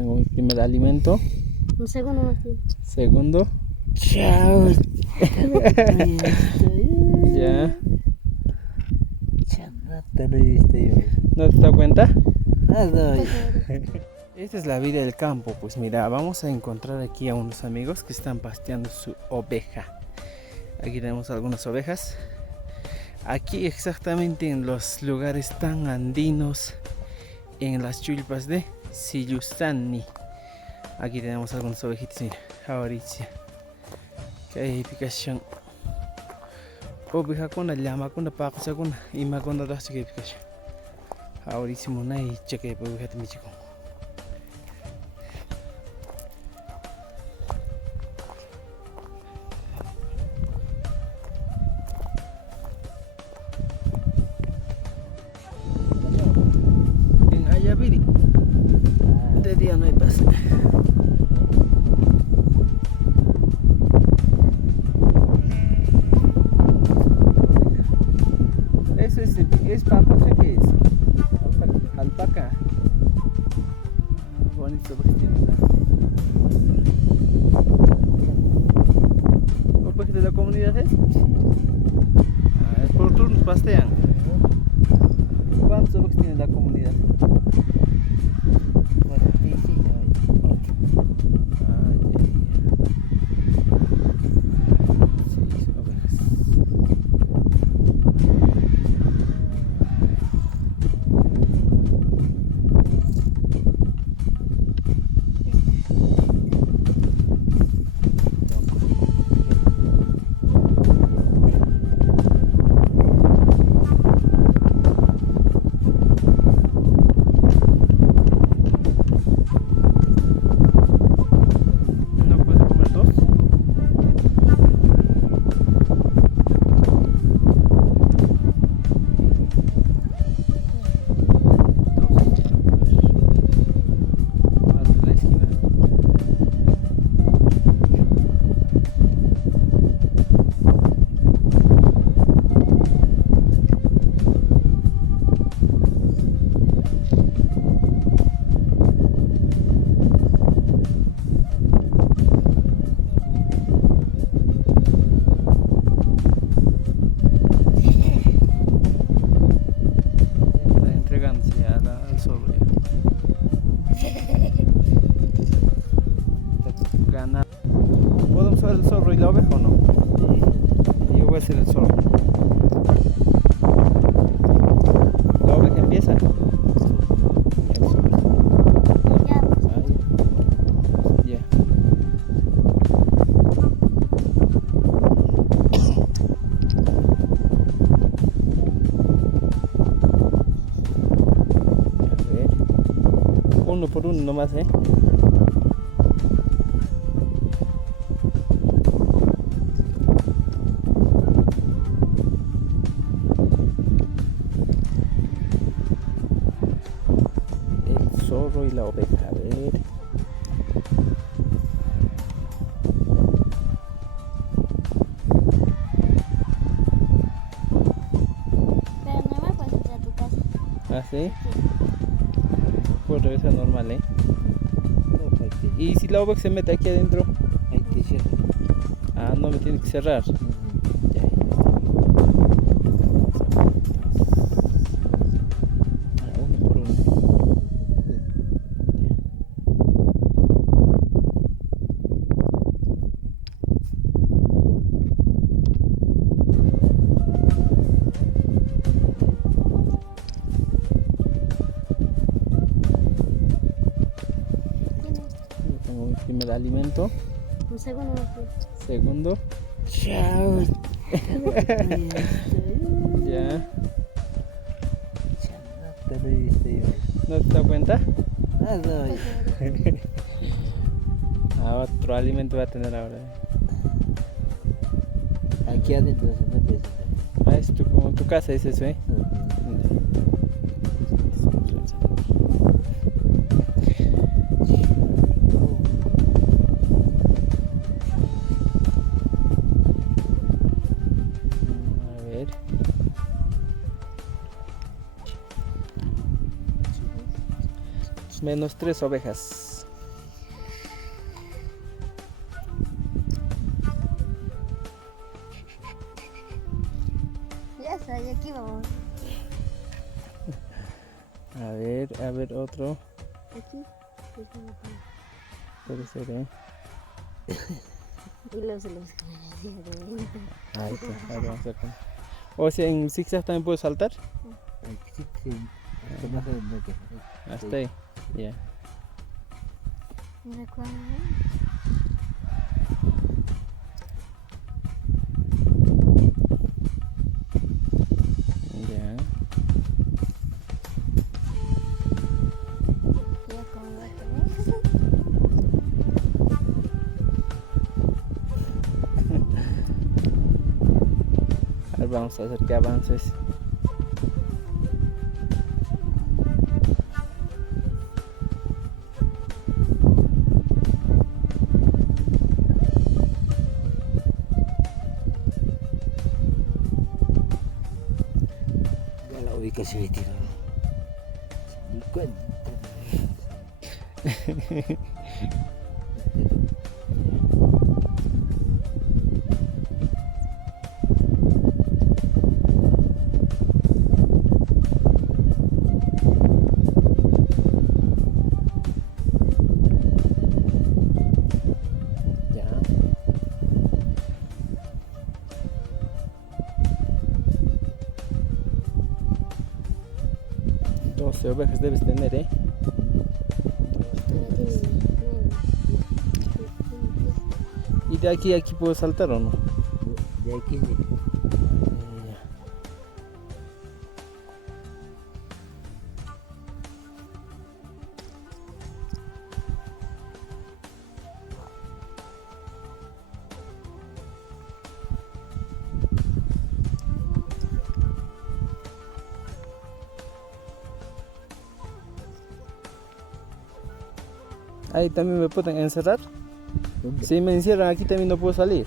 tengo mi primer alimento. Un segundo más bien. Segundo. Chao. Ya. Chanata no viste yo. ¿No te das cuenta? Nada. Esta es la vida del campo. Pues mira, vamos a encontrar aquí a unos amigos que están pasteando su oveja. Aquí tenemos algunas ovejas. Aquí exactamente en los lugares tan andinos, en las chulpas de Siyustani. Aquí tenemos algunas ovejitas, mira, ahorita. Que hay picación. Oveja con la llama, con la paca, con la ima, con la raza que picación. Ahorita no hay cheque, oveja de mi chico. En Ayaviri, de día no hay pase. Eso es papucha, que es alpaca. Bonito porque tiene ¿O porque de la comunidad es? Por turnos pastean. ¿Cuántos ovejas tiene la comunidad? ¿Podemos ver el zorro y la oveja o no? Yo voy a hacer el zorro. La oveja empieza. Ya. A ver. Uno por uno nomás, zorro y la oveja, a ver. Pero no me puedes entrar a tu casa. ¿Ah, sí? Pues regresa normal, ¿Y si la oveja se mete aquí adentro? Hay que cerrar. Ah, no me tiene que cerrar. Ya, uno por uno. Tengo mi primer alimento. Un segundo más bien. Segundo. Chao. Ya. Chanata no viste yo. ¿No te das cuenta? Nada. Otro alimento va a tener ahora. Aquí adentro se no puede estar. Es como tu casa, es eso, A ver. Menos 3 ovejas. No, A ver, otro. aquí. Puede ser, ¿eh? Y los de los Ahí está, ahora vamos a ver cómo. O sea, en zigzag también puedo saltar. Aquí sí, sí. Hasta más adelante. Hasta ahí. Ya. Mira cuál. Ya. Ya con la A ver, vamos a hacer que avances. Ya la ubicación es tirada. Ni cuenta. Ya. 12 ovejas debes tener, ¿eh? ¿Y de aquí a aquí puedo saltar o no? De aquí sí. Ya. Ahí también me pueden encerrar. ¿Dónde? Si me encierran aquí también no puedo salir.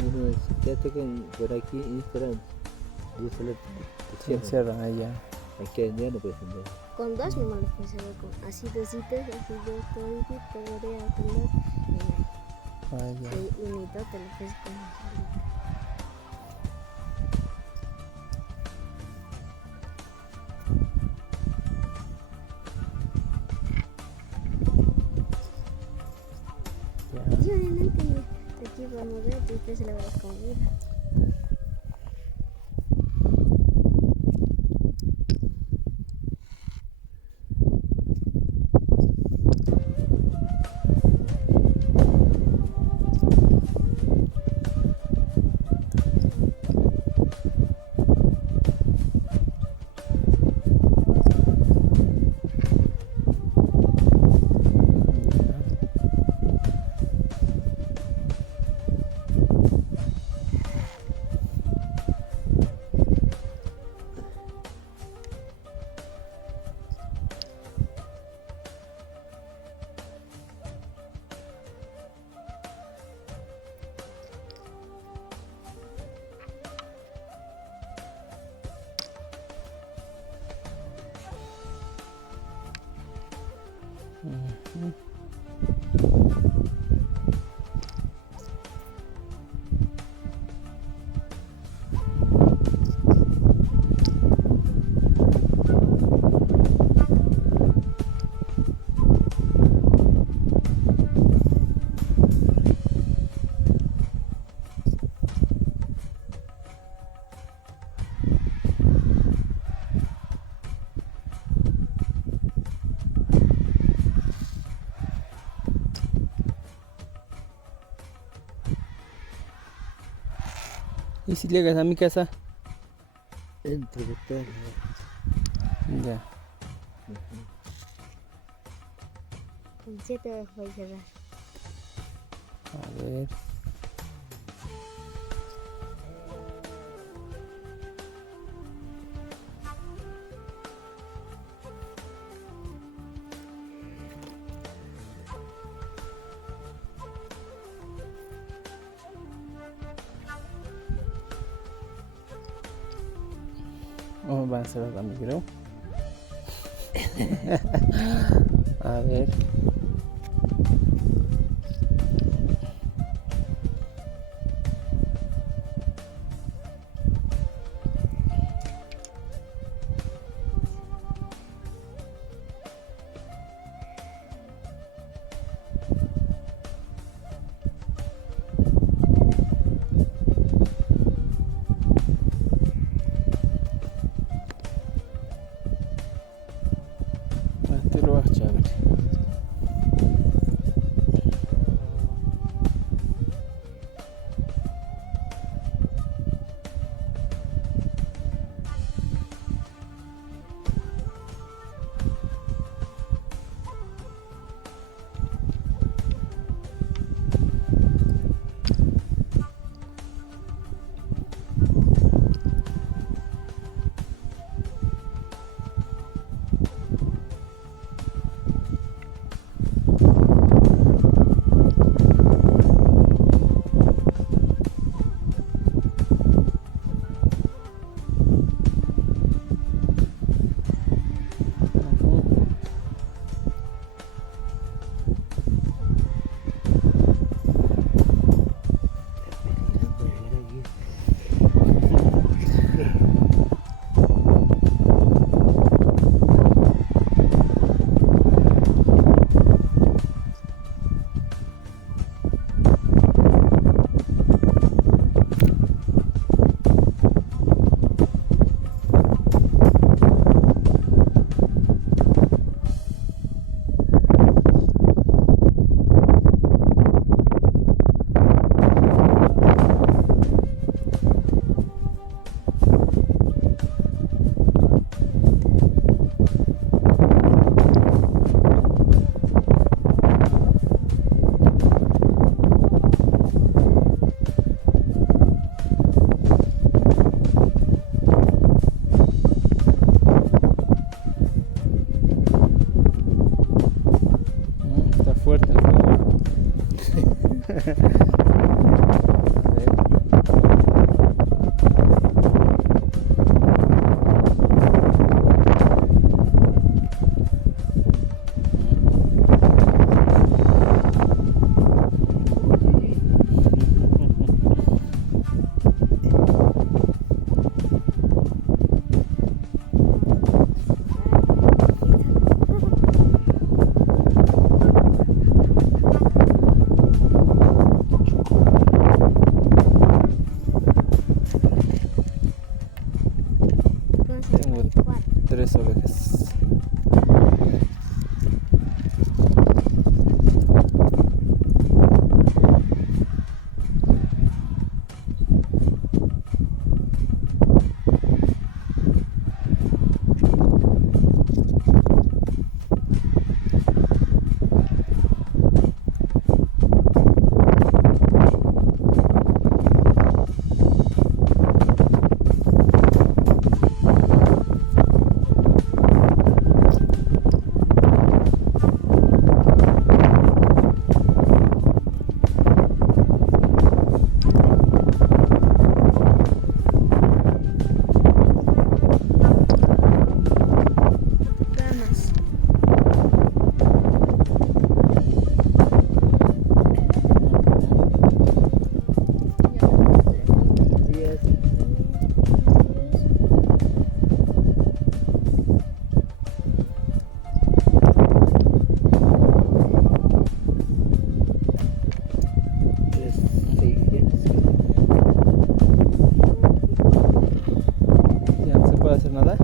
Uno quédate por aquí y esperando. Yo solo te Se cierro. encierran allá. Aquí ya no puedes entrar. Con dos nomás lo puedes hacer con así dositos, así dos toditos, podría con dos. Vaya. Y unito te lo puedes poner solito. Ya. Yo no entiendo. Aquí vamos a ver, después se le va a dar comida. Ujú. ¿Y si llegas a mi casa? Entro, doctor. Ya. Con 7 horas voy a cerrar. A ver. Oh, van a cerrar a mí, creo. A ver. Está fuerte el juego. Tengo 3 ovejas. Ganas. Yes. Yes, 600. Ya no se puede hacer nada.